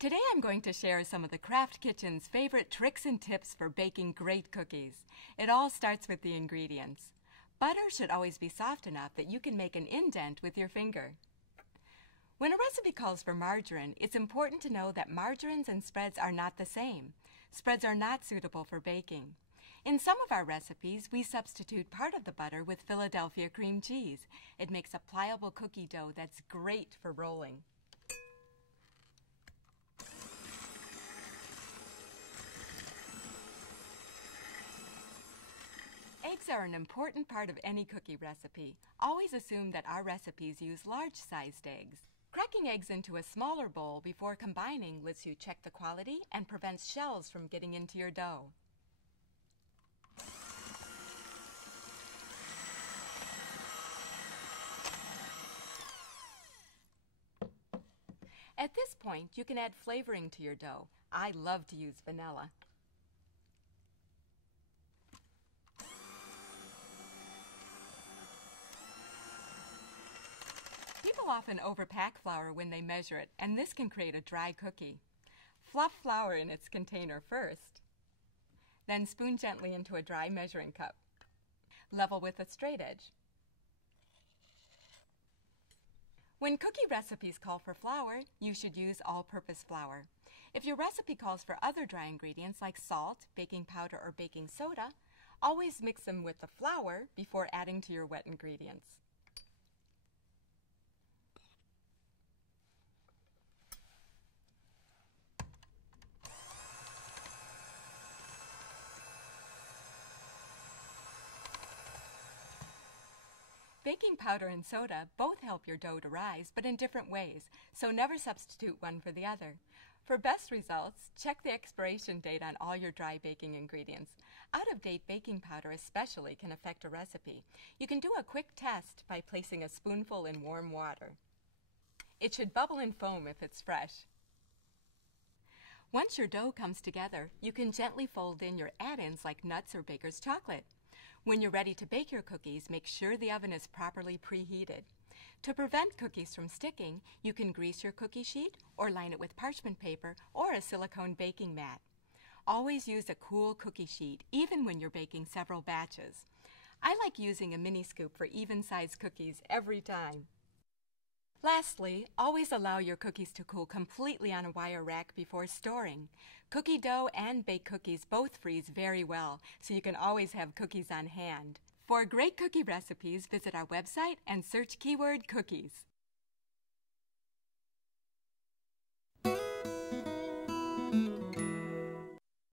Today I'm going to share some of the Craft Kitchen's favorite tricks and tips for baking great cookies. It all starts with the ingredients. Butter should always be soft enough that you can make an indent with your finger. When a recipe calls for margarine, it's important to know that margarines and spreads are not the same. Spreads are not suitable for baking. In some of our recipes, we substitute part of the butter with Philadelphia cream cheese. It makes a pliable cookie dough that's great for rolling. Eggs are an important part of any cookie recipe. Always assume that our recipes use large-sized eggs. Cracking eggs into a smaller bowl before combining lets you check the quality and prevents shells from getting into your dough. At this point, you can add flavoring to your dough. I love to use vanilla. People often overpack flour when they measure it, and this can create a dry cookie. Fluff flour in its container first. Then spoon gently into a dry measuring cup. Level with a straight edge. When cookie recipes call for flour, you should use all-purpose flour. If your recipe calls for other dry ingredients like salt, baking powder, or baking soda, always mix them with the flour before adding to your wet ingredients. Baking powder and soda both help your dough to rise, but in different ways, so never substitute one for the other. For best results, check the expiration date on all your dry baking ingredients. Out-of-date baking powder especially can affect a recipe. You can do a quick test by placing a spoonful in warm water. It should bubble and foam if it's fresh. Once your dough comes together, you can gently fold in your add-ins like nuts or baker's chocolate. When you're ready to bake your cookies, make sure the oven is properly preheated. To prevent cookies from sticking, you can grease your cookie sheet or line it with parchment paper or a silicone baking mat. Always use a cool cookie sheet, even when you're baking several batches. I like using a mini scoop for even-sized cookies every time. Lastly, always allow your cookies to cool completely on a wire rack before storing. Cookie dough and baked cookies both freeze very well, so you can always have cookies on hand. For great cookie recipes, visit our website and search keyword cookies.